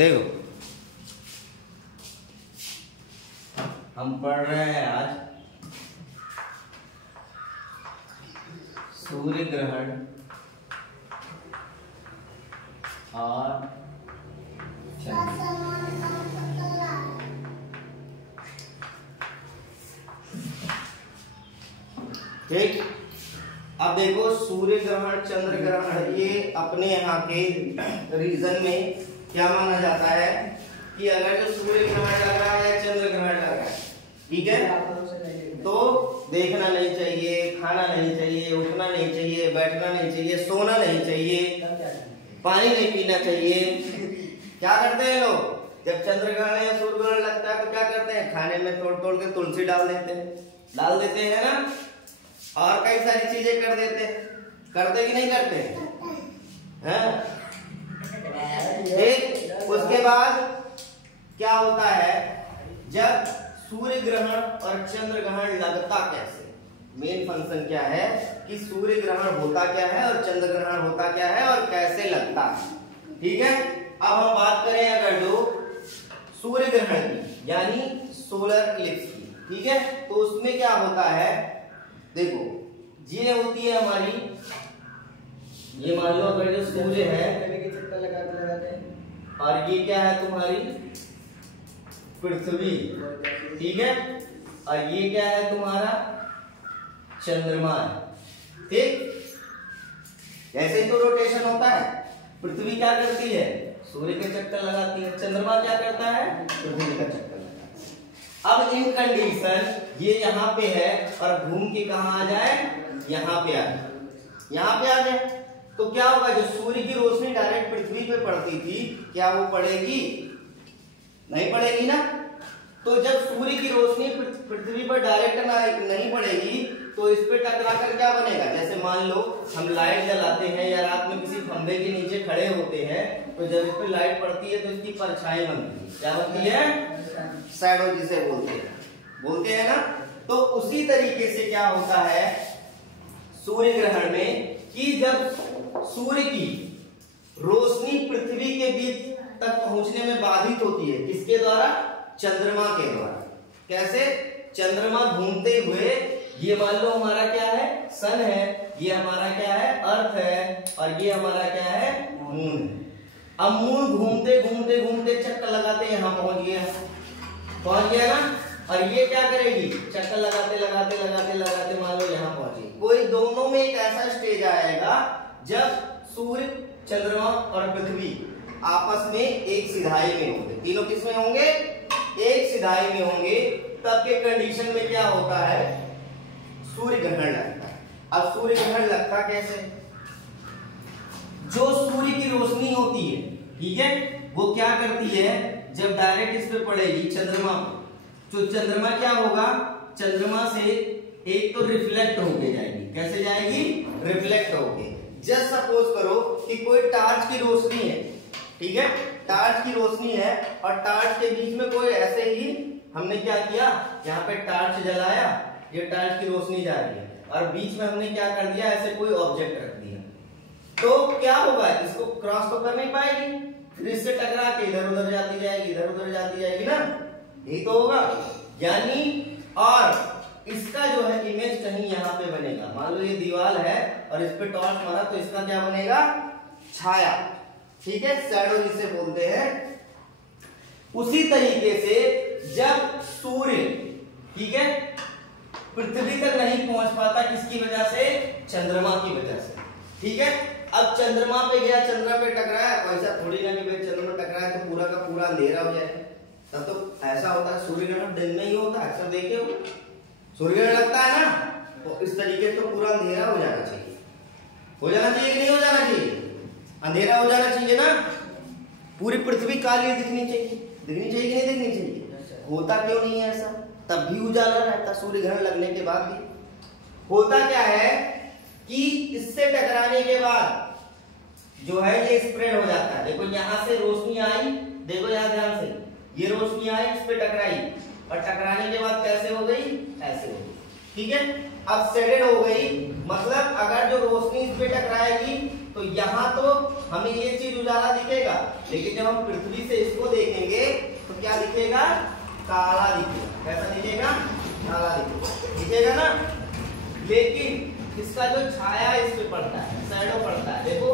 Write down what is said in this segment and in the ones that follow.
देखो हम पढ़ रहे हैं आज सूर्य ग्रहण और चंद्र। ठीक, अब देखो सूर्य ग्रहण चंद्र ग्रहण ये अपने यहाँ के रीजन में क्या माना जाता है कि अगर जो सूर्य ग्रहण लग रहा है या चंद्र ग्रहण लग रहा है, ठीक है, तो देखना नहीं चाहिए, खाना नहीं चाहिए, उठना नहीं चाहिए, बैठना नहीं चाहिए, सोना नहीं चाहिए, पानी नहीं पीना चाहिए। क्या करते हैं लोग जब चंद्र ग्रहण या सूर्य ग्रहण लगता है तो क्या करते हैं, खाने में तोड़ तोड़ के तुलसी डाल देते हैं ना, और कई सारी चीजें कर देते हैं। करते कि नहीं करते हैं? ठीक, उसके बाद क्या होता है जब सूर्य ग्रहण और चंद्र ग्रहण लगता कैसे, मेन फंक्शन क्या है कि सूर्य ग्रहण होता क्या है और चंद्र ग्रहण होता क्या है और कैसे लगता है। ठीक है, अब हम बात करें अगर जो सूर्य ग्रहण की यानी सोलर इक्लिप्स की, ठीक है, तो उसमें क्या होता है, देखो ये होती है हमारी, ये मान लो अगर जो सूर्य है और ये क्या है तुम्हारी पृथ्वी, ठीक है, और ये क्या है तुम्हारा चंद्रमा। ठीक, ऐसे ही तो रोटेशन होता है। पृथ्वी क्या करती है, सूर्य के चक्कर लगाती है, चंद्रमा क्या करता है, पृथ्वी का चक्कर लगाता है। अब इन कंडीशन ये यहाँ पे है और घूम के कहाँ आ जाए, यहाँ पे आ जाए, यहाँ पे आ जाए, तो क्या होगा, जो सूर्य की रोशनी डायरेक्ट पृथ्वी पे पड़ती थी, क्या वो पड़ेगी, नहीं पड़ेगी ना। तो जब सूर्य की रोशनी पृथ्वी पर डायरेक्ट नहीं पड़ेगी तो इस पे टकरा कर क्या बनेगा, जैसे मान लो हम लाइट जलाते हैं या रात में किसी खंभे के नीचे खड़े होते हैं, तो जब इस पे लाइट पड़ती है तो इसकी परछाई बनती है, क्या बनती है, शैडो जिसे बोलते हैं ना। तो उसी तरीके से क्या होता है सूर्य ग्रहण में कि जब सूर्य की रोशनी पृथ्वी के बीच तक पहुंचने में बाधित होती है, किसके द्वारा, चंद्रमा के द्वारा। कैसे, चंद्रमा घूमते हुए, ये मान लो हमारा क्या है, सन है, ये हमारा क्या है, अर्थ है, और ये हमारा क्या है, मून है। अब मून घूमते घूमते घूमते चक्कर लगाते यहाँ पहुंच गया ना, और ये क्या करेगी, चक्कर लगाते लगाते लगाते लगाते मान लो यहाँ पहुंची। कोई दोनों में एक ऐसा स्टेज आएगा जब सूर्य चंद्रमा और पृथ्वी आपस में एक सिधाई में होंगे, तीनों किस में होंगे, एक सिधाई में होंगे, तब के कंडीशन में क्या होता है, सूर्य ग्रहण लगता है। अब सूर्य ग्रहण लगता कैसे, जो सूर्य की रोशनी होती है, ठीक है, वो क्या करती है, जब डायरेक्ट इस पे पड़ेगी चंद्रमा पे, तो चंद्रमा क्या होगा, चंद्रमा से एक तो रिफ्लेक्ट होके जाएगी, कैसे जाएगी, रिफ्लेक्ट होके। जस्ट सपोज करो कि कोई टार्च की रोशनी है, ठीक है, टार्च की रोशनी है और टार्च के बीच में कोई ऐसे ही हमने क्या किया, यहाँ पे टार्च जलाया, ये टार्च की रोशनी जा रही है, और बीच में हमने क्या कर दिया, ऐसे कोई ऑब्जेक्ट रख दिया, तो क्या होगा, इसको क्रॉस तो कर नहीं पाएगी, फिर इससे टकरा के इधर उधर जाती जाएगी, इधर उधर जाती जाएगी ना, यही तो होगा। यानी और इसका जो है इमेज कहीं यहाँ पे बनेगा, मान लो ये दीवार है और इस पे टॉर्च मारा तो इसका क्या बनेगा, छाया, ठीक है, शैडो जिसे बोलते हैं। उसी तरीके से जब सूर्य, ठीक है, पृथ्वी तक नहीं पहुंच पाता, किसकी वजह से, चंद्रमा की वजह से, ठीक है। अब चंद्रमा पे गया, चंद्रमा पे टकराया, ऐसा थोड़ी ना कि भाई चंद्रमा टकराया तो पूरा का पूरा अंधेरा हो जाए, तब तो ऐसा होता है, सूर्य ग्रहण दिन में ही होता है, अक्सर देखे हो, सूर्य ग्रहण लगता है ना, तो इस तरीके से तो पूरा अंधेरा हो जाना चाहिए, हो जाना चाहिए कि नहीं हो जाना चाहिए, अंधेरा हो जाना चाहिए ना, पूरी पृथ्वी काली दिखनी चाहिए कि नहीं दिखनी चाहिए। होता क्यों नहीं है ऐसा, तब भी उजाला रहता सूर्य ग्रहण लगने के बाद भी। होता क्या है कि इससे टकराने के बाद जो है ये स्प्रेड हो जाता है, देखो यहां से रोशनी आई, देखो यहां ध्यान से, ये रोशनी आई, इस पे टकराई, और टकराने के बाद कैसे हो गई, ऐसे हो गई, ठीक है। अब शेडेड हो गई, मतलब अगर जो रोशनी इस पे टकराएगी तो यहाँ तो हमें ये चीज उजाला दिखेगा, लेकिन जब हम पृथ्वी से इसको देखेंगे तो क्या दिखेगा? काला दिखेगा। कैसा दिखेगा? काला दिखेगा ना। लेकिन इसका जो छाया इस पे पड़ता है, शैडो पड़ता है, देखो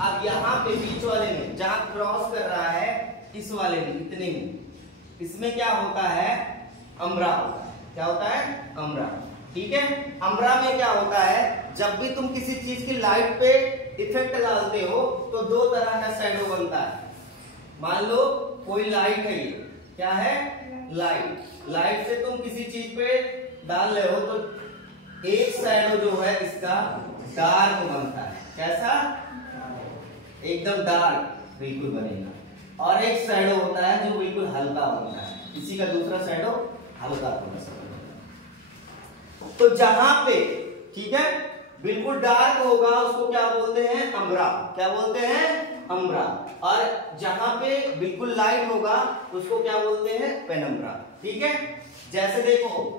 अब यहाँ पे बीच वाले में जहाँ क्रॉस कर रहा है इस वाले में, इतने में, इसमें क्या होता है? अम्बरा होता है। क्या होता है? अम्बरा। ठीक है। अम्बरा में क्या होता है? जब भी तुम किसी चीज की लाइट पे इफेक्ट डालते हो तो दो तरह का शैडो बनता है। मान लो कोई लाइट है, ये क्या है? लाइट। लाइट से तुम किसी चीज पे डाल रहे हो तो एक शैडो जो है इसका डार्क बनता है। कैसा? एकदम डार्क बिल्कुल बनेगा। और एक शैडो होता है जो बिल्कुल हल्का बनता है, इसी का दूसरा शैडो हल्का थोड़ा सा बनेगा। तो जहां पे, ठीक है, बिल्कुल डार्क होगा उसको क्या बोलते हैं? अम्बरा। क्या बोलते हैं? अम्बरा। और जहां पे बिल्कुल लाइट होगा उसको क्या बोलते हैं? पेनम्बरा। ठीक है। जैसे देखो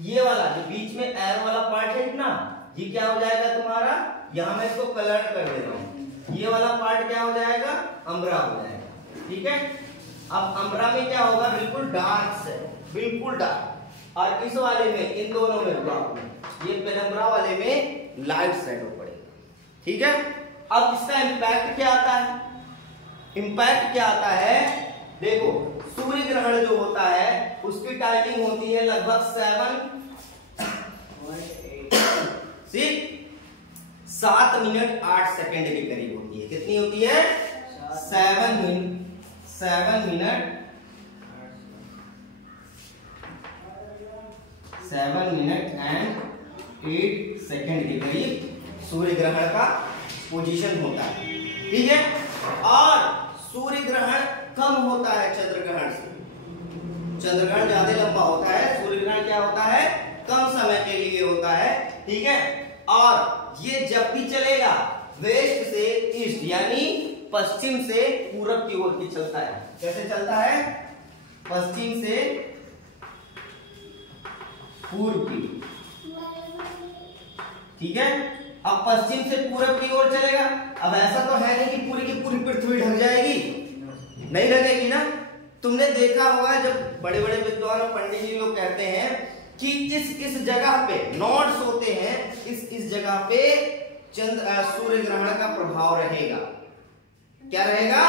ये वाला जो बीच में एरो वाला पार्ट है ना, ये क्या हो जाएगा तुम्हारा? यहां मैं इसको कलर कर दे रहा हूं। ये वाला पार्ट क्या हो जाएगा? अम्बरा हो जाएगा। ठीक है। अब अम्बरा में क्या होगा? बिल्कुल डार्क से, बिल्कुल डार्क। और इस वाले में, इन दोनों में ब्लैक में, ये पेनम्बरा वाले में लाइट शैडो पड़ेगा। ठीक है। अब इसका इंपैक्ट क्या आता है? इंपैक्ट क्या आता है? देखो सूर्य ग्रहण जो होता है उसकी टाइमिंग होती है लगभग 7 मिनट 8 सेकंड के करीब होती है। कितनी होती है? 7 मिनट 7 मिनट 8 सेकंड के करीब सूर्य ग्रहण का पोजीशन होता है। ठीक है। और सूर्य ग्रहण कम होता है चंद्र ग्रहण से। चंद्र ग्रहण ज्यादा लंबा होता है, सूर्य ग्रहण क्या होता है? कम समय के लिए होता है। ठीक है। और ये जब भी चलेगा वेस्ट से ईस्ट यानी पश्चिम से पूरब की ओर की चलता है। कैसे चलता है? पश्चिम से पूर्व की। ठीक है। अब पश्चिम से पूरब की ओर चलेगा। अब ऐसा तो है नहीं कि पूरी की पूरी पृथ्वी ढक जाएगी, नहीं ढकेगी ना। तुमने देखा होगा जब बड़े बड़े विद्वान और पंडित जी लोग कहते हैं कि इस जगह पे नोड्स होते हैं, इस जगह पे सूर्य ग्रहण का प्रभाव रहेगा। क्या रहेगा?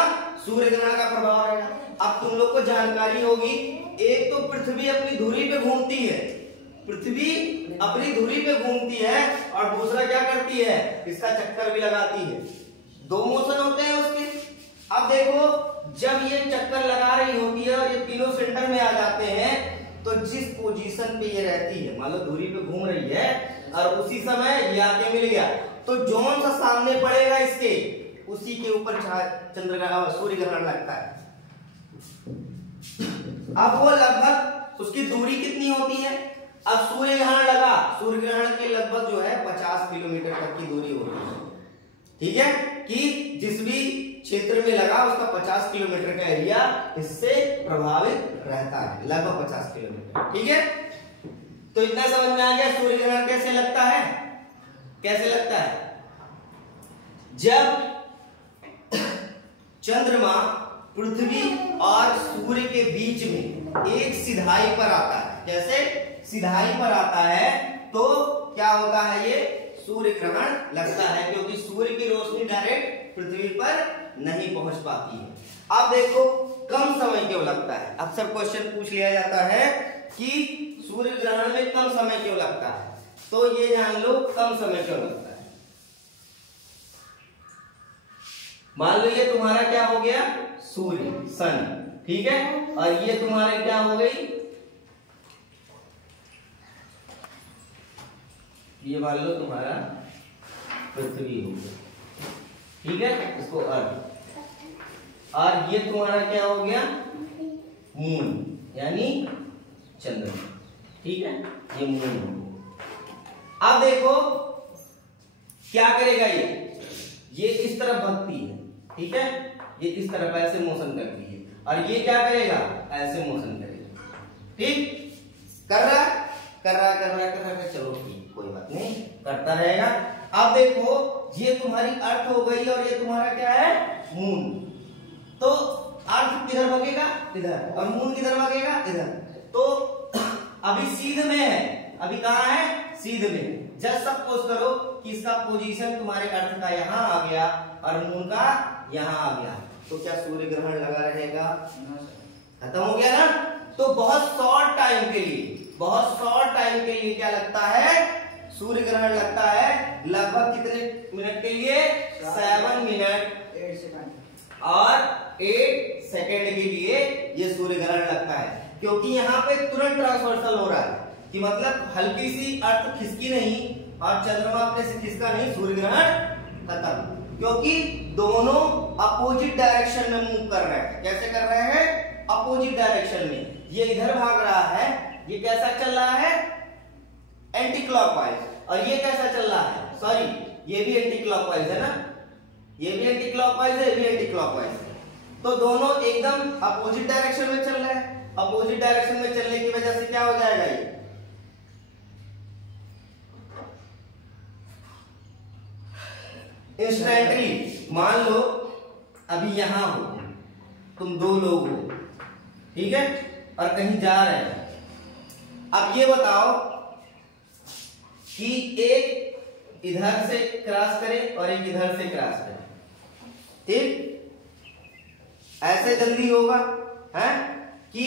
सूर्य ग्रहण का प्रभाव रहेगा। अब तुम लोग को जानकारी होगी, एक तो पृथ्वी अपनी धुरी पे घूमती है, पृथ्वी अपनी धुरी पे घूमती है, और दूसरा क्या करती है? इसका चक्कर भी लगाती है। दो मोशन होते हैं उसके। अब देखो जब ये चक्कर लगा रही होती है और ये तीनों सेंटर में आ जाते हैं, तो जिस पोजीशन पे ये रहती है, मान लो धुरी पे घूम रही है और उसी समय ये आके मिल गया, तो जोन सा सामने पड़ेगा इसके, उसी के ऊपर सूर्य ग्रहण लगता है। अब वो लगभग उसकी दूरी कितनी होती है? अब सूर्य ग्रहण लगा, सूर्य ग्रहण के लगभग जो है 50 किलोमीटर तक की दूरी होती है। ठीक है। कि जिस भी क्षेत्र में लगा उसका 50 किलोमीटर का एरिया इससे प्रभावित रहता है, लगभग 50 किलोमीटर। ठीक है। तो इतना समझ में आ गया सूर्य ग्रहण कैसे लगता है? कैसे लगता है? जब चंद्रमा पृथ्वी और सूर्य के बीच में एक सिधाई पर आता है, जैसे सिधाई पर आता है, तो क्या होता है? ये सूर्य ग्रहण लगता है, क्योंकि सूर्य की रोशनी डायरेक्ट पृथ्वी पर नहीं पहुंच पाती है। अब देखो कम समय क्यों लगता है? अक्सर क्वेश्चन पूछ लिया जाता है कि सूर्य ग्रहण में कम समय क्यों लगता है, तो ये जान लो कम समय क्यों लगता है। मान लो ये तुम्हारा क्या हो गया? सूर्य, सन। ठीक है। और ये तुम्हारे क्या हो गई? ये मान लो तुम्हारा पृथ्वी हो गया। ठीक है। इसको अर्थ। और ये तुम्हारा क्या हो गया? मून यानी चंद्रमा। ठीक है। ये मून हो गया। अब देखो क्या करेगा ये इस तरफ भगती है। ठीक है। ये इस तरफ ऐसे मोशन करती है, और ये क्या करेगा? ऐसे मोशन करेगा। ठीक। कर रहा, चलो ठीक, कोई बात नहीं, करता रहेगा। अब देखो ये तुम्हारी अर्थ हो गई और ये तुम्हारा क्या है, मून। तो अर्थ किधर भागेगा, इधर, और मून किधर भागेगा, इधर। तो अभी सीध में है, अभी कहाँ है, सीध में। जस्ट सपोज करो कि इसका पोजीशन तुम्हारे अर्थ का यहाँ आ गया और मून का यहाँ आ गया, तो क्या सूर्य ग्रहण लगा रहेगा, खत्म हो गया ना। तो बहुत शॉर्ट टाइम के लिए, बहुत शॉर्ट टाइम के लिए क्या लगता है, सूर्य ग्रहण लगता है। लगभग कितने मिनट के लिए, 7 मिनट 8 सेकंड और 8 सेकंड के लिए ये सूर्य ग्रहण लगता है। क्योंकि यहाँ पे तुरंत ट्रांसवर्सल हो रहा है कि मतलब हल्की सी अर्थ खिसकी नहीं और चंद्रमा अपने से खिसका नहीं, सूर्य ग्रहण खत्म। क्योंकि दोनों अपोजिट डायरेक्शन में मूव कर रहे हैं। कैसे कर रहे हैं, अपोजिट डायरेक्शन में। ये इधर भाग रहा है, ये कैसा चल रहा है, एंटी क्लॉकवाइज, और ये कैसा चल रहा है, सॉरी ये भी एंटी क्लॉकवाइज है ना, ये भी एंटी क्लॉकवाइज है, ये भी एंटी क्लॉकवाइज है। तो दोनों एकदम अपोजिट डायरेक्शन में चल रहे हैं। अपोजिट डायरेक्शन में चलने की वजह से क्या हो जाएगा, ये इंस्टेंटली, मान लो अभी यहां हो तुम, 2 लोग हो, ठीक है, और कहीं जा रहे हैं। अब ये बताओ कि एक इधर से क्रॉस करे और एक इधर से क्रॉस करे, ठीक, ऐसे जल्दी होगा है कि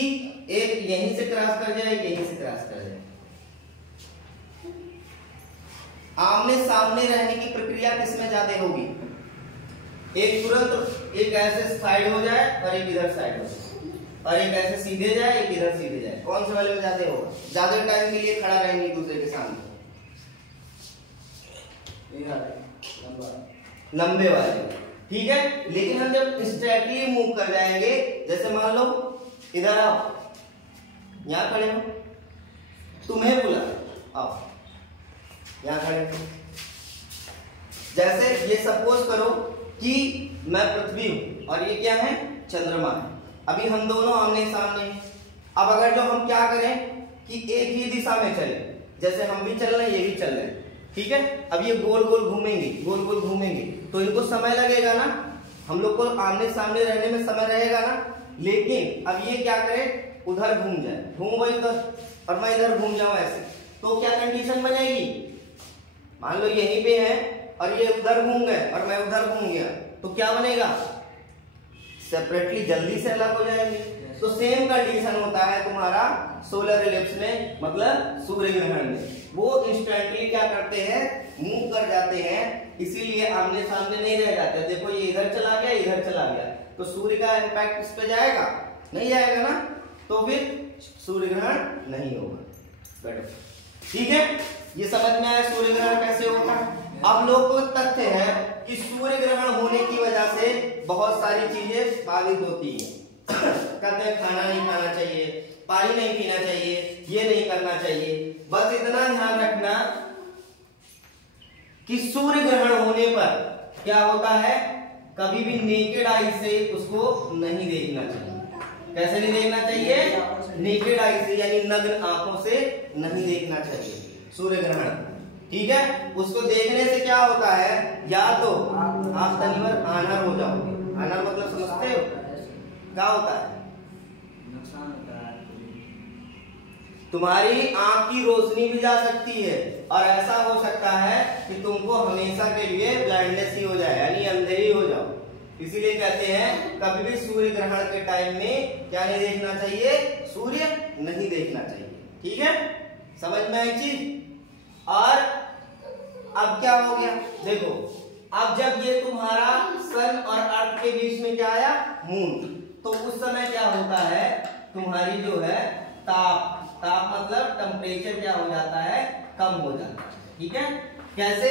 एक यहीं से क्रॉस कर जाए, यहीं से क्रॉस कर जाए। आमने सामने रहने की प्रक्रिया किसमें ज्यादा होगी, एक तुरंत एक ऐसे साइड हो जाए और एक इधर साइड हो जाए, और एक ऐसे सीधे जाए, एक इधर सीधे जाए। कौन से वाले में ज्यादा होगा, ज्यादा टाइम के लिए खड़ा रहेंगे एक दूसरे के सामने, लंबे वाले, ठीक है। लेकिन हम जब स्ट्रेटली मूव कर जाएंगे, जैसे मान लो इधर आओ, यहां खड़े हो, तुम्हें बुला, आओ यहां खड़े हो। जैसे ये सपोज करो कि मैं पृथ्वी हूं और ये क्या है, चंद्रमा है। अभी हम दोनों आमने सामने हैं। अब अगर जो हम क्या करें कि एक ही दिशा में चले, जैसे हम भी चल रहे हैं, ये भी चल रहे हैं, ठीक है। अब ये गोल गोल घूमेंगे, गोल गोल घूमेंगे, तो इनको समय लगेगा ना, हम लोग को आमने सामने रहने में समय रहेगा ना। लेकिन अब ये क्या करे, उधर घूम जाए, घूम वही उधर और मैं इधर घूम जाऊं ऐसे, तो क्या कंडीशन बनेगी, मान लो यहीं पे है और ये उधर घूम गए और मैं उधर घूम गया, तो क्या बनेगा, सेपरेटली जल्दी से अलग हो जाएंगे। तो सेम कंडीशन होता है तुम्हारा सोलर इलिप्स में, मतलब सूर्य ग्रहण में। वो इंस्टेंटली क्या करते हैं, मूव कर जाते हैं, इसीलिए आमने सामने नहीं रह जाते। देखो ये इधर चला गया, इधर चला गया, तो सूर्य का इम्पैक्ट इस पे जाएगा, नहीं जाएगा ना, तो फिर सूर्य ग्रहण नहीं होगा। ठीक है, ये समझ में आया सूर्य ग्रहण कैसे होता है। अब लोग को तथ्य है कि सूर्य ग्रहण होने की वजह से बहुत सारी चीजें बाधित होती है। कहते हैं खाना नहीं खाना चाहिए, पानी नहीं पीना चाहिए, ये नहीं करना चाहिए। बस इतना ध्यान रखना कि सूर्य ग्रहण होने पर क्या होता है, कभी भी नेकेड आई से उसको नहीं देखना चाहिए। कैसे नहीं देखना चाहिए, नेकेड आई से, यानी नग्न आंखों से नहीं देखना चाहिए सूर्य ग्रहण। ठीक है, उसको देखने से क्या होता है, या तो आप तनिवर आनर हो जाओगे। आनर मतलब समझते हो क्या होता है, नुकसान होता है, तुम्हारी आंख की रोशनी भी जा सकती है और ऐसा हो सकता है कि तुमको हमेशा के लिए ब्लाइंडनेस ही हो जाए, यानी अंधे ही हो जाओ। इसीलिए कहते हैं कभी भी सूर्य ग्रहण के टाइम में क्या नहीं देखना चाहिए, सूर्य नहीं देखना चाहिए। ठीक है, समझ में आई चीज। और अब क्या हो गया, देखो अब जब ये तुम्हारा सन और अर्थ के बीच में क्या आया, मून, तो उस समय क्या होता है, तुम्हारी जो है ताप मतलब टेम्परेचर क्या हो जाता है, कम हो जाता है। ठीक है, कैसे,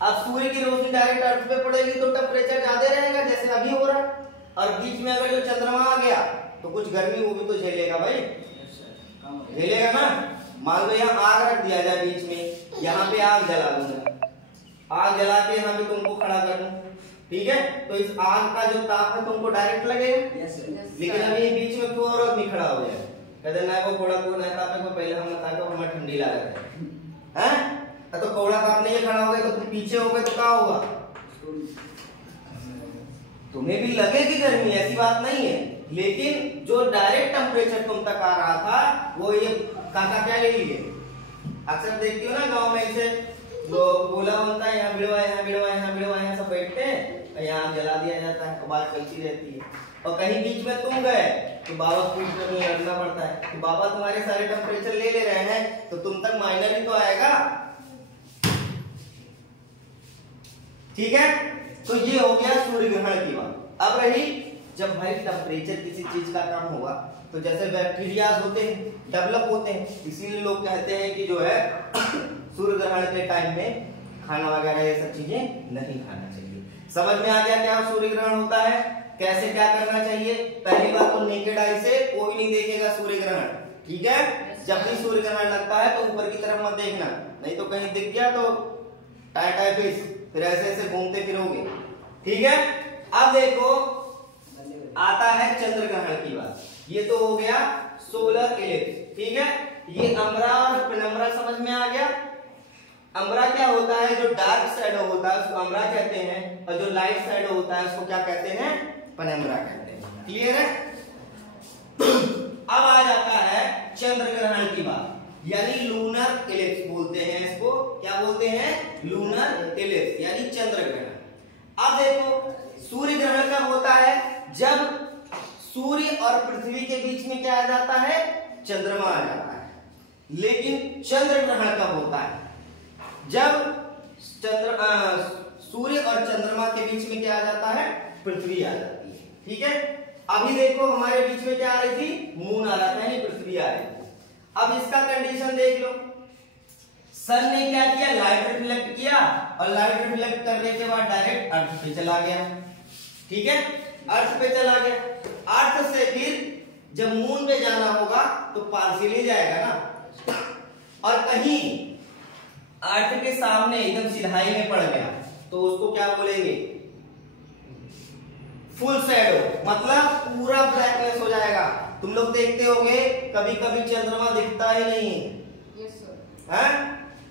अब सूर्य की रोशनी डायरेक्ट अर्थ पे पड़ेगी तो टेम्परेचर ज्यादा रहेगा जैसे अभी हो रहा है, और बीच में अगर जो चंद्रमा आ गया तो कुछ गर्मी वो भी तो झेलेगा भाई, झेलेगा ना। मान लो यहाँ आग रख दिया जाए बीच में, यहाँ पे आग जला दूंगा, आग जला के यहाँ पे तुमको खड़ा कर दूं, ठीक है, तो इस आग का जो ताप है तुमको डायरेक्ट लगेगा। लेकिन अभी बीच में क्यों और आदमी खड़ा हो जाए, कहते ना को थोड़ा को ना तापे को, पहले हम बता को हमें ठंडी लागत है, तो कौड़ा बाप नहीं खड़ा हो गया तो तुम पीछे हो गए तो क्या होगा? तुम्हें भी लगेगी गर्मी, ऐसी बात नहीं है, लेकिन जो डायरेक्ट टेम्परेचर तुम तक आ रहा था वो ये काका क्या ले लिए। अक्सर देखती हो ना गांव में ऐसे वो गोला बनता है, यहाँ भिड़वा यहाँ भिड़वा यहाँ भिड़वा, यहाँ सब बैठते हैं, यहाँ जला दिया जाता है, तो बात चलती रहती है। और कहीं बीच में तुम गए तो बाबा पूछ में लड़ना पड़ता है, तो बाबा तुम्हारे सारे टेम्परेचर ले रहे हैं तो तुम तक माइनर ही तो आएगा। ठीक है, तो ये हो गया सूर्य ग्रहण की बात। अब रही जब भाई टेम्परेचर किसी चीज का कम होगा तो जैसे बैक्टीरिया होते हैं, डेवलप होते हैं, इसीलिए लोग कहते हैं कि जो है सूर्य ग्रहण के टाइम में खाना वगैरह ये सब चीजें नहीं खाना चाहिए। समझ में आ गया क्या सूर्य ग्रहण होता है, कैसे क्या करना चाहिए? पहली बात तो नेकेड आई से कोई नहीं देखेगा सूर्य ग्रहण, ठीक है? जब भी सूर्य ग्रहण लगता है तो ऊपर की तरफ मत देखना, नहीं तो कहीं दिख गया तो टाई टाई फिश, फिर ऐसे ऐसे घूमते फिरोगे, ठीक है? अब देखो आता है चंद्र ग्रहण की बात। ये तो हो गया सोलर इलिप्स, ठीक है? ये अम्बरा और पेनम्बरा समझ में आ गया। अम्बरा क्या होता है? जो डार्क शैडो होता है उसको अम्बरा कहते हैं, और जो लाइट शैडो होता है उसको क्या कहते हैं? पेनम्बरा कहते हैं। क्लियर है? अब आ जाता है चंद्र ग्रहण की बात, यानी लूनर इलिप्स बोलते हैं इसको। क्या बोलते हैं? लूनर इलिप्स यानी चंद्र ग्रहण। अब देखो सूर्य ग्रहण कब होता है? जब सूर्य और पृथ्वी के बीच में क्या आ जाता है? चंद्रमा आ जाता है। लेकिन चंद्र ग्रहण कब होता है? जब सूर्य और चंद्रमा के बीच में क्या आ जाता है? पृथ्वी आ जाती है, ठीक है? अभी देखो हमारे बीच में क्या आ रही थी? मून आ रहा था, यानी पृथ्वी आ रही थी। अब इसका कंडीशन देख लो, सन ने क्या किया? लाइट रिफ्लेक्ट किया, और लाइट रिफ्लेक्ट करने के बाद डायरेक्ट अर्थ पे चला गया, ठीक है? अर्थ पे चला गया, अर्थ से फिर जब मून पे जाना होगा तो पार्शियली जाएगा ना, और कहीं अर्थ के सामने एकदम सिधाई में पड़ गया तो उसको क्या बोलेंगे? फुल शैडो, मतलब पूरा ब्लैकनेस हो जाएगा। तुम लोग देखते होंगे कभी कभी चंद्रमा दिखता ही नहीं है, यस सर। हैं?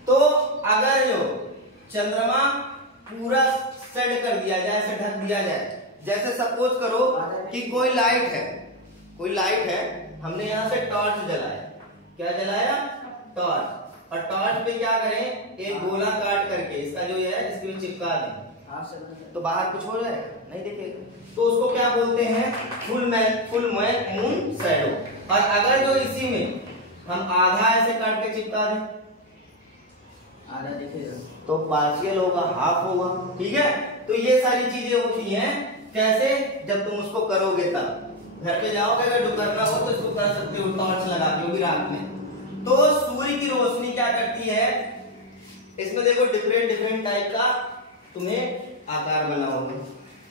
तो अगर जो चंद्रमा पूरा शेड कर दिया जाए, ऐसे ढक दिया जाए, जैसे सपोज करो कि कोई लाइट है, हमने यहाँ से टॉर्च जलाया, क्या जलाया? टॉर्च। और टॉर्च पे क्या करें? एक गोला काट करके इसका जो है इसके में चिपका दें, तो बाहर कुछ हो जाए नहीं दिखेगा, तो उसको क्या बोलते हैं? Full moon shadow. और अगर जो इसी में हम आधा ऐसे काट के चिपका दें, आधा दिखेगा तो पार्शियल होगा, हाफ होगा, ठीक है? तो ये सारी चीजें होती हैं। कैसे? जब तुम उसको करोगे तब घर पे जाओगे, अगर जो करना हो तो इसको कर सकते हो, टॉर्च लगा के, वो भी रात में। तो सूर्य की रोशनी क्या करती है? इसमें देखो डिफरेंट टाइप का तुम्हें आकार बना होगा।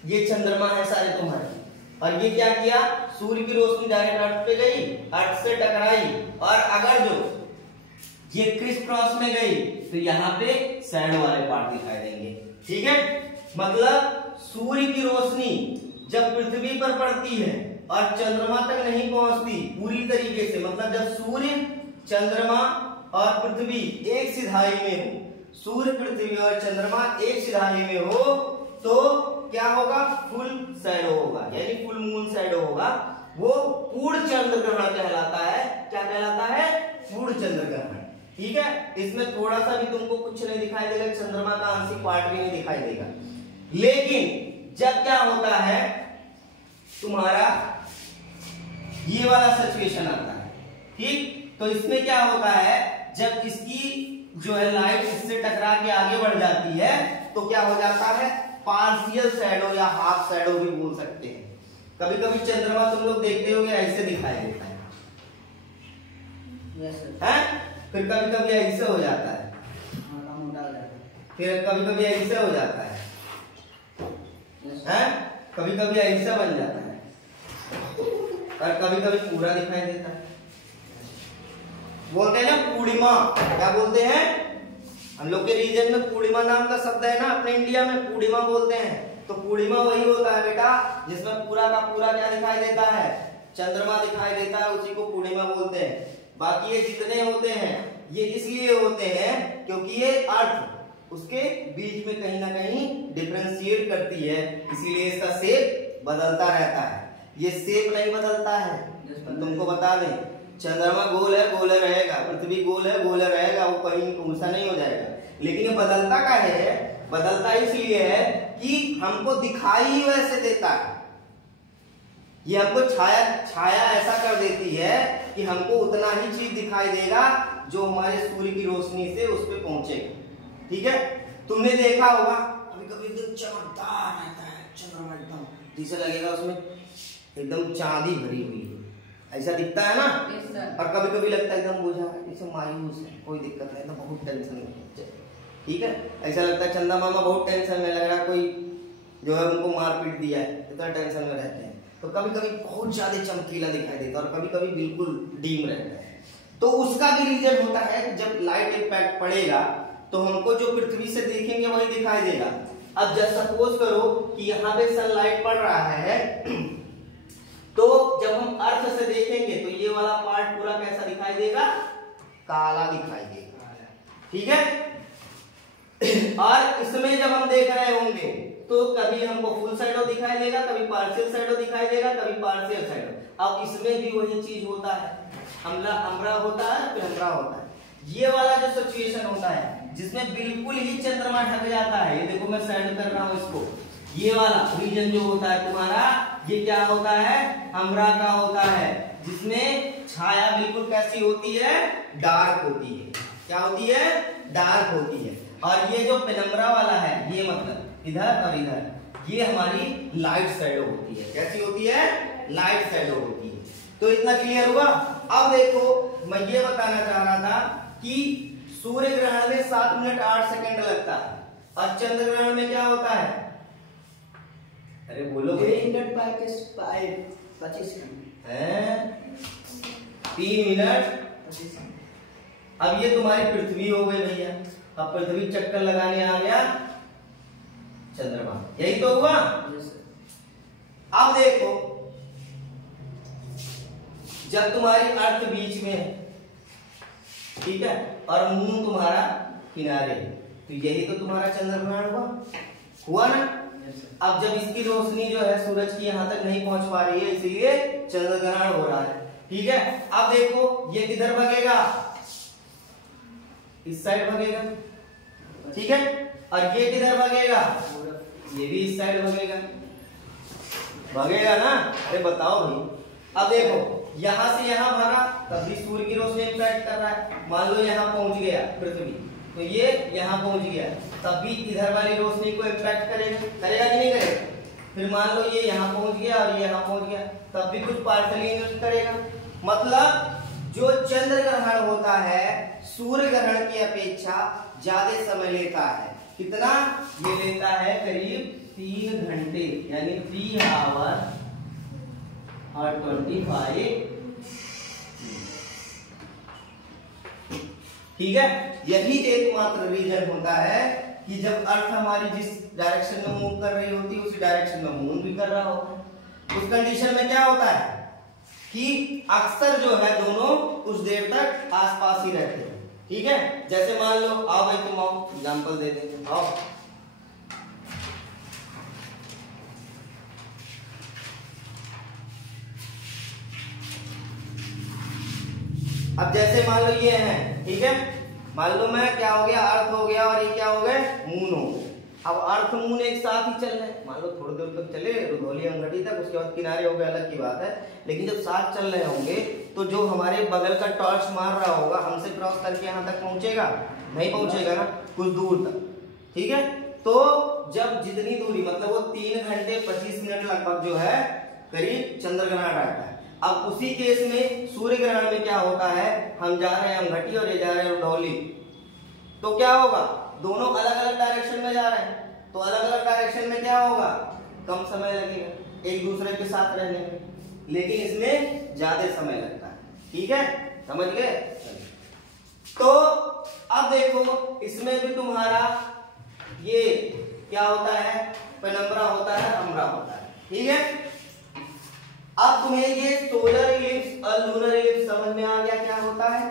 ये चंद्रमा है सारे तुम्हारे, और ये क्या किया? सूर्य की रोशनी डायरेक्ट अर्थ पे गई, अर्थ से टकराई, और अगर जो ये क्रिस क्रॉस में गई तो यहाँ पे शैडो वाले पार्ट दिखाई देंगे, ठीक है? मतलब सूर्य की रोशनी जब पृथ्वी पर पड़ती है और चंद्रमा तक नहीं पहुंचती पूरी तरीके से, मतलब जब सूर्य, चंद्रमा और पृथ्वी एक सिधाई में हो, सूर्य, पृथ्वी और चंद्रमा एक सिधाई में हो, तो क्या होगा? फुल शैडो होगा, यानी फुल मून शैडो होगा। वो पूर्ण चंद्र ग्रहण कहलाता है। क्या कहलाता है? पूर्ण चंद्र ग्रहण, ठीक है? इसमें थोड़ा सा भी तुमको कुछ नहीं दिखाई देगा, चंद्रमा का आंशिक पार्ट भी नहीं दिखाई देगा। लेकिन जब क्या होता है तुम्हारा ये वाला सिचुएशन आता है, ठीक? तो इसमें क्या होता है? जब इसकी जो है लाइट इससे टकरा के आगे बढ़ जाती है तो क्या हो जाता है? पार्शियल शैडो या हाफ शैडो भी बोल सकते हैं। कभी कभी चंद्रमा तुम लोग देखते होगे ऐसे दिखाई देता है, यस सर। हैं? फिर कभी कभी ऐसे हो जाता है, फिर कभी कभी ऐसे हो जाता है, हैं? कभी कभी ऐसा बन जाता है, और कभी कभी पूरा दिखाई देता है। बोलते हैं ना पूर्णिमा, क्या बोलते हैं? हम लोग के रीजन में पूर्णिमा नाम का शब्द है ना, अपने इंडिया में पूर्णिमा बोलते हैं। तो पूर्णिमा वही होता है बेटा जिसमें पूरा का पूरा क्या दिखाई देता है? चंद्रमा दिखाई देता है, उसी को पूर्णिमा बोलते हैं। बाकी ये जितने होते हैं ये इसलिए होते हैं क्योंकि ये अर्थ उसके बीच में कहीं ना कहीं डिफरेंशिएट करती है, इसीलिए इसका शेप बदलता रहता है। ये शेप नहीं बदलता है। तुमको बता दें, चंद्रमा गोल है गोल रहेगा, पृथ्वी गोल है गोल रहेगा, वो कहीं ऊंचा नहीं हो जाएगा। लेकिन ये बदलता का है, बदलता इसलिए है कि हमको दिखाई ही वैसे देता है। ये हमको छाया ऐसा कर देती है कि हमको उतना ही चीज दिखाई देगा जो हमारे सूर्य की रोशनी से उस पर पहुंचेगा। ठीक है, तुमने देखा होगा कभी कभी एकदम चमकदार रहता है चंद्रमा, एकदम जैसे लगेगा उसमें एकदम चांदी भरी हुई है, ऐसा दिखता है ना। और कभी कभी लगता है एकदम बुझा जैसे मायूस है, कोई दिक्कत नहीं, तो बहुत टेंशन में। ठीक है, ऐसा लगता है चंदा मामा बहुत टेंशन में, लग रहा कोई जो है उनको मार पीट दिया है, इतना टेंशन में रहते हैं। तो कभी कभी बहुत ज्यादा चमकीला दिखाई देता है और कभी कभी बिल्कुल डीम रहता है। तो उसका भी रीजन होता है कि जब लाइट इम्पैक्ट पड़ेगा तो हमको जो पृथ्वी से देखेंगे वही दिखाई देगा। अब जब सपोज करो कि यहाँ पे सनलाइट पड़ रहा है, तो जब हम अर्थ से देखेंगे तो ये वाला पार्ट पूरा कैसा दिखाई देगा, काला दिखाई देगा। ठीक है, और इसमें जब हम देख रहे होंगे तो कभी हमको फुल शैडो दिखाई देगा, कभी पार्शियल शैडो दिखाई देगा, कभी पार्शियल शैडो। अब इसमें भी वही चीज होता है, अम्रा होता है, फिर हमरा होता है। ये वाला जो सिचुएशन होता है जिसमें बिल्कुल ही चंद्रमा ढक जाता है, ये देखो मैं सेंड कर रहा हूं इसको, ये वाला रीजन जो होता है तुम्हारा, ये क्या होता है, हमरा का होता है, जिसमें छाया बिल्कुल कैसी होती है, डार्क होती है। क्या होती है, डार्क होती है। और ये जो पेनम्बरा वाला है, ये मतलब इधर और इधर, ये हमारी लाइट शैडो होती है। कैसी होती है, लाइट शैडो होती है। तो इतना क्लियर हुआ। अब देखो, मैं ये बताना चाह रहा था कि सूर्य ग्रहण में 7 मिनट 8 सेकंड लगता है, और चंद्र ग्रहण में क्या होता है, अरे बोलो, 3 मिनट 25 है 3 मिनट। अब ये तुम्हारी पृथ्वी हो गई भैया, अब पृथ्वी चक्कर लगाने आ गया चंद्रमा, यही तो हुआ। अब देखो, जब तुम्हारी अर्थ बीच में है, ठीक है, और मून तुम्हारा किनारे, तो यही तो तुम्हारा चंद्र ग्रहण हुआ ना। अब जब इसकी रोशनी जो है सूरज की यहां तक नहीं पहुंच पा रही है, इसीलिए चंद्र ग्रहण हो रहा है। ठीक है, अब देखो ये किधर भगेगा, इस साइड भगेगा। ठीक है, और ये किधर भगेगा, ये भी इस साइड भगेगा, भगेगा ना। अरे बताओ भाई। अब देखो, यहां से यहां भागा तब भी सूर्य की रोशनी इंपैक्ट कर रहा है। मान लो यहां पहुंच गया पृथ्वी, तो ये यहां पहुंच गया, तब भी इधर वाली रोशनी को इंपैक्ट करेगा, करेगा कि नहीं करेगा। फिर मान लो ये यहां पहुंच गया और ये यहां पहुंच गया, तब भी कुछ पार्शियली इन्वेस्ट करेगा। मतलब जो चंद्र ग्रहण होता है सूर्य ग्रहण की अपेक्षा ज्यादा समय लेता है। कितना ये लेता है, करीब 3 घंटे, यानी 3 आवर और 25। ठीक है, यही एकमात्र रीजन होता है कि जब अर्थ हमारी जिस डायरेक्शन में मूव कर रही होती है उसी डायरेक्शन में मूव भी कर रहा होता है। उस कंडीशन में क्या होता है कि अक्सर जो है दोनों कुछ देर तक आसपास ही रहते हैं। ठीक है, जैसे मान लो, आओ भाई तुम आओ, एग्जांपल दे देंगे, आओ। अब जैसे मान लो ये है, ठीक है, मान लो मैं क्या हो गया, अर्थ हो गया और ये क्या हो गए, मून हो गए। अब अर्थ मून एक साथ ही चल रहे हैं, मान लो थोड़ी देर तक चले रुधौली अंगठी तक, उसके बाद किनारे हो गए, अलग की बात है। लेकिन जब साथ चल रहे होंगे तो जो हमारे बगल का टॉर्च मार रहा होगा हमसे क्रॉस करके यहाँ तक पहुंचेगा, नहीं पहुंचेगा ना, कुछ दूर तक। ठीक है, तो जब जितनी दूरी, मतलब वो 3 घंटे 25 मिनट लगभग जो है करीब चंद्र ग्रहण रहता है। अब उसी केस में सूर्य ग्रहण में क्या होता है, हम जा रहे हैं अंगठी और ये जा रहे हैं रुधौली, तो क्या होगा, दोनों अलग अलग डायरेक्शन में जा रहे हैं, तो अलग अलग डायरेक्शन में क्या होगा, कम समय लगेगा एक दूसरे के साथ रहने में, लेकिन इसमें ज्यादा समय लगता है। ठीक है, समझ गए। तो अब देखो, इसमें भी तुम्हारा ये क्या होता है, पेनम्बरा होता है, अम्रा होता है। ठीक है, अब तुम्हें ये सोलर इलिप्स और लूनर इलिप्स समझ में आ गया क्या होता है।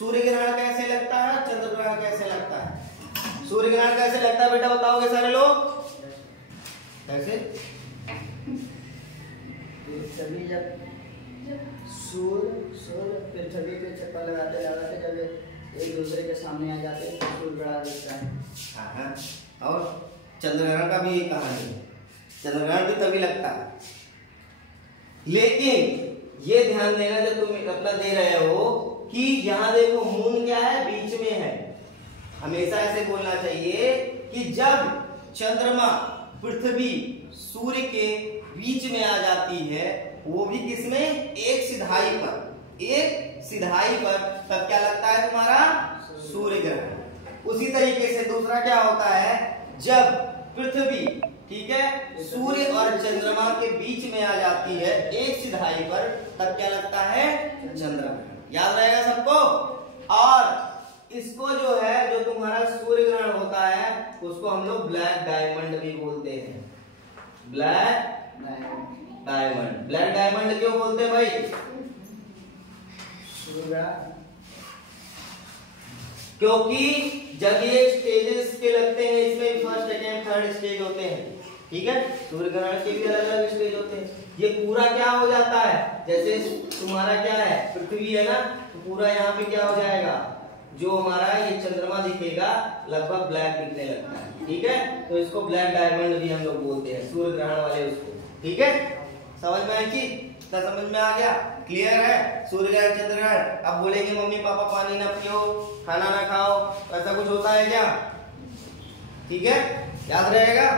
सूर्य ग्रहण कैसे लगता है, चंद्र ग्रहण कैसे लगता है? सूर्य ग्रहण कैसे लगता है बेटा, बताओगे सारे लोग? कैसे? पृथ्वी जब सूर्य पृथ्वी पे चक्कर लगाते लगाते जब एक दूसरे के सामने आ जाते हैं तो सूर्य ग्रहण लगता है। हाँ। और चंद्रग्रहण का भी एक कहानी है, चंद्रग्रहण भी तभी लगता है। लेकिन ये ध्यान देना जब तुम अपना दे रहे हो कि यहाँ देखो मून क्या है, बीच में है। हमेशा ऐसे बोलना चाहिए कि जब चंद्रमा पृथ्वी सूर्य के बीच में आ जाती है, वो भी किसमें, एक सिधाई पर, एक सिधाई पर, तब क्या लगता है तुम्हारा, सूर्य ग्रहण। उसी तरीके से दूसरा क्या होता है, जब पृथ्वी, ठीक है, सूर्य और चंद्रमा के बीच में आ जाती है एक सिधाई पर, तब क्या लगता है, चंद्रग्रहण। याद रहेगा सबको। और इसको जो है, जो तुम्हारा सूर्य ग्रहण होता है, उसको हम लोग ब्लैक डायमंड भी बोलते हैं। Black diamond. ब्लैक डायमंड क्यों बोलते हैं भाई? क्योंकि जब ये स्टेजेस के लगते हैं, इसमें फर्स्ट, सेकंड, थर्ड स्टेज होते हैं, ठीक है। सूर्य ग्रहण के भी अलग अलग स्टेज होते हैं। ये पूरा क्या हो जाता है, जैसे तुम्हारा क्या है, पृथ्वी है ना, तो पूरा यहाँ पे क्या हो जाएगा, जो हमारा ये चंद्रमा दिखेगा लगभग ब्लैक दिखने लगता है, ठीक है। तो इसको ब्लैक डायमंड भी हम लोग बोलते हैं, सूर्य ग्रहण वाले उसको, ठीक है। समझ में आई चीज? इतना समझ में आ गया, क्लियर है? सूर्य ग्रहण, चंद्र ग्रहण। अब बोलेंगे मम्मी पापा पानी ना पियो, खाना ना खाओ, ऐसा कुछ होता है क्या? ठीक है, याद रहेगा।